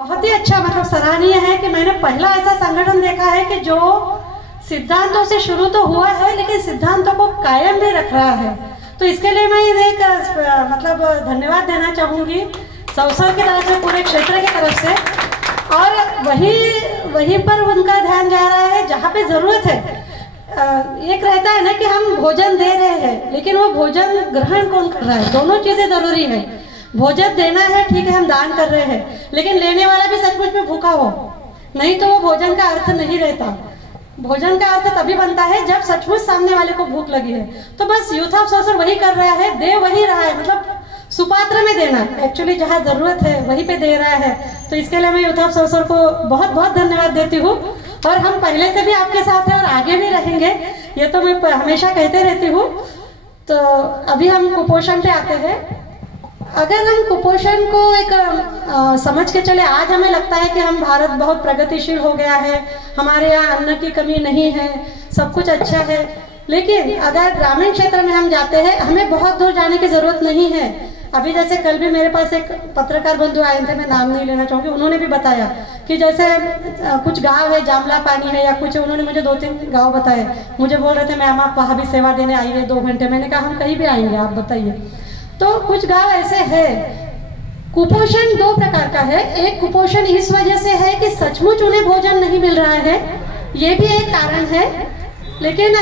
बहुत ही अच्छा, मतलब सराहनीय है कि मैंने पहला ऐसा संगठन देखा है कि जो सिद्धांतों से शुरू तो हुआ है लेकिन सिद्धांतों को कायम भी रख रहा है। तो इसके लिए मैं एक मतलब धन्यवाद देना चाहूँगी सौसर की तरफ से, पूरे क्षेत्र की तरफ से। और वहीं पर उनका ध्यान जा रहा है जहाँ पे ज़रूरत है। एक रहता है ना कि हम भोजन दे रहे हैं लेकिन वो भोजन ग्रहण कौन कर रहा है, दोनों चीज़ें ज़रूरी है। भोजन देना है ठीक है, हम दान कर रहे हैं, लेकिन लेने वाला भी सचमुच में भूखा हो, नहीं तो वो भोजन का अर्थ नहीं रहता। भोजन का अर्थ तभी बनता है जब सचमुच सामने वाले को भूख लगी है। तो बस यूथ ऑफ सौसर वही कर रहा है, दे वही रहा है, मतलब सुपात्र में देना, एक्चुअली जहाँ जरूरत है वहीं पे दे रहा है। तो इसके लिए मैं यूथ ऑफ सौसर को बहुत बहुत धन्यवाद देती हूँ। और हम पहले से भी आपके साथ हैं और आगे भी रहेंगे, ये तो मैं हमेशा कहते रहती हूँ। तो अभी हम कुपोषण पे आते हैं। अगर हम कुपोषण को एक समझ के चले, आज हमें लगता है कि हम भारत बहुत प्रगतिशील हो गया है, हमारे यहाँ अन्न की कमी नहीं है, सब कुछ अच्छा है। लेकिन अगर ग्रामीण क्षेत्र में हम जाते हैं, हमें बहुत दूर जाने की जरूरत नहीं है। अभी जैसे कल भी मेरे पास एक पत्रकार बंधु आए थे, मैं नाम नहीं लेना चाहूँगी, उन्होंने भी बताया कि जैसे कुछ गांव है, जामला पानी है या कुछ, उन्होंने मुझे 2-3 गांव बताए। मुझे बोल रहे थे मैम आप वहाँ भी सेवा देने आइए 2 घंटे। मैंने कहा हम कहीं भी आएंगे, आप बताइए। तो कुछ गांव ऐसे है। कुपोषण 2 प्रकार का है। एक कुपोषण इस वजह से है कि सचमुच उन्हें भोजन नहीं मिल रहा है, ये भी एक कारण है। लेकिन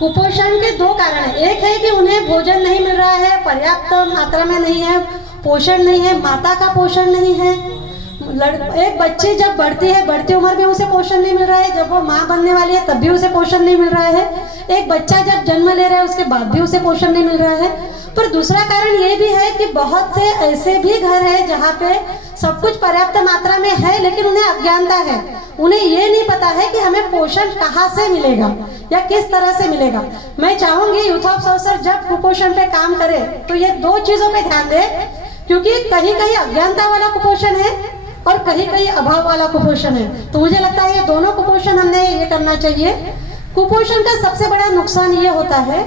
कुपोषण के 2 कारण है। एक है कि उन्हें भोजन नहीं मिल रहा है, पर्याप्त मात्रा में नहीं है, पोषण नहीं है, माता का पोषण नहीं है। एक बच्ची जब बढ़ती है, बढ़ती उम्र में उसे पोषण नहीं मिल रहा है, जब वो माँ बनने वाली है तब भी उसे पोषण नहीं मिल रहा है। एक बच्चा जब जन्म ले रहा है उसके बाद भी उसे पोषण नहीं मिल रहा है। पर दूसरा कारण ये भी है कि बहुत से ऐसे भी घर है जहाँ पे सब कुछ पर्याप्त मात्रा में है लेकिन उन्हें अज्ञानता है, उन्हें ये नहीं पता है कि हमें पोषण कहाँ से मिलेगा या किस तरह से मिलेगा। मैं चाहूंगी यूथ ऑफ सौसर जब कुपोषण पे काम करे तो ये 2 चीजों पे ध्यान दे, क्योंकि कहीं कहीं अज्ञानता वाला कुपोषण है और कहीं कहीं अभाव वाला कुपोषण है। तो मुझे लगता है ये दोनों कुपोषण हमने ये करना चाहिए। कुपोषण का सबसे बड़ा नुकसान ये होता है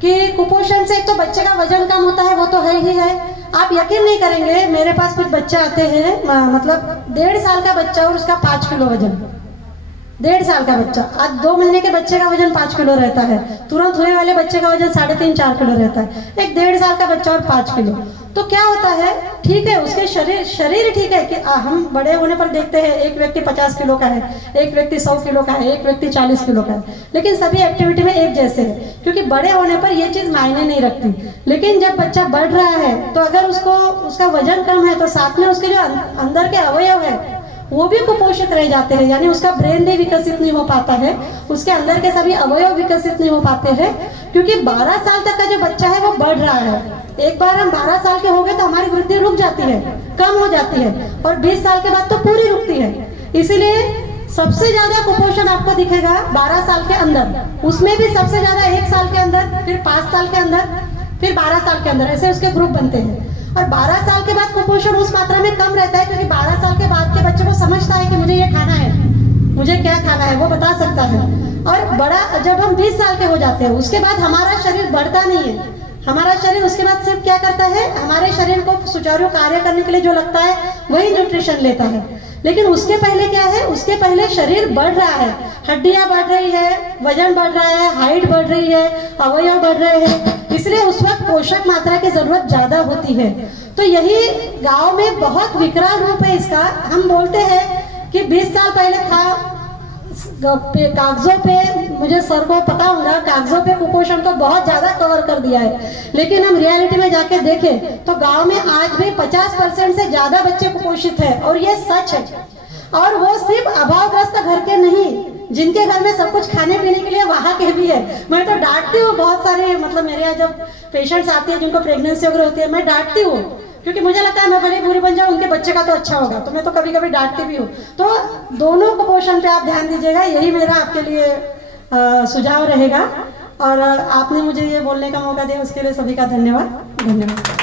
कि कुपोषण से एक तो बच्चे का वजन कम होता है, वो तो है ही है। आप यकीन नहीं करेंगे, मेरे पास कुछ बच्चे आते हैं, मतलब 1.5 साल का बच्चा और उसका 5 किलो वजन। 1.5 साल का बच्चा, आज 2 महीने के बच्चे का वजन 5 किलो रहता है, तुरंत हुए वाले बच्चे का वजन 3.5-4 किलो रहता है। एक 1.5 साल का बच्चा और 5 किलो। तो क्या होता है, ठीक है उसके शरीर ठीक है कि हम बड़े होने पर देखते हैं एक व्यक्ति 50 किलो का है, एक व्यक्ति 100 किलो का है, एक व्यक्ति 40 किलो का है, लेकिन सभी एक्टिविटी में एक जैसे है, क्योंकि बड़े होने पर ये चीज मायने नहीं रखती। लेकिन जब बच्चा बढ़ रहा है तो अगर उसका वजन कम है तो साथ में उसके जो अंदर के अवयव है वो भी कुपोषित रह जाते हैं, यानी उसका ब्रेन भी विकसित नहीं हो पाता है, उसके अंदर के सभी अवयव विकसित नहीं हो पाते हैं, क्योंकि 12 साल तक का जो बच्चा है वो बढ़ रहा है। एक बार हम 12 साल के हो गए तो हमारी वृद्धि रुक जाती है, कम हो जाती है, और 20 साल के बाद तो पूरी रुकती है। इसीलिए सबसे ज्यादा कुपोषण आपको दिखेगा 12 साल के अंदर, उसमें भी सबसे ज्यादा 1 साल के अंदर, फिर 5 साल के अंदर, फिर 12 साल के अंदर, ऐसे उसके ग्रुप बनते हैं। और 12 साल के बाद कुपोषण उस मात्रा में कम रहता है, क्योंकि 12 साल के बाद के बच्चे को समझता है कि मुझे ये खाना है, मुझे क्या खाना है, वो बता सकता है। और बड़ा जब हम 20 साल के हो जाते हैं उसके बाद हमारा शरीर बढ़ता नहीं है, हमारा शरीर उसके बाद सिर्फ क्या करता है, हमारे शरीर को सुचारू कार्य करने के लिए जो लगता है वही न्यूट्रिशन लेता है। लेकिन उसके पहले क्या है, उसके पहले शरीर बढ़ रहा है, हड्डियां बढ़ रही है, वजन बढ़ रहा है, हाइट बढ़ रही है, अवयव बढ़ रहे हैं, इसलिए उस वक्त पोषक मात्रा की जरूरत ज्यादा होती है। तो यही गांव में बहुत विकराल रूप है इसका। हम बोलते हैं कि 20 साल पहले था, कागजों पे, मुझे सर को पता होगा, कागजों पे कुपोषण को बहुत ज्यादा कवर कर दिया है, लेकिन हम रियलिटी में जाके देखें तो गांव में आज भी 50% से ज्यादा बच्चे कुपोषित है, और ये सच है। और वो सिर्फ अभावग्रस्त घर के नहीं, जिनके घर में सब कुछ खाने पीने के लिए वहां के भी है। मैं तो डांटती हूँ बहुत सारे, मतलब मेरे यहाँ जब पेशेंट्स आती है जिनको प्रेगनेंसी वगैरह होती है, मैं डांटती हूँ, क्योंकि मुझे लगता है मैं भले बुरी बन जाऊँ, उनके बच्चे का तो अच्छा होगा, तो मैं तो कभी कभी डांटती भी हूँ। तो दोनों कुपोषण पे आप ध्यान दीजिएगा, यही मेरा आपके लिए सुझाव रहेगा। और आपने मुझे ये बोलने का मौका दिया उसके लिए सभी का धन्यवाद।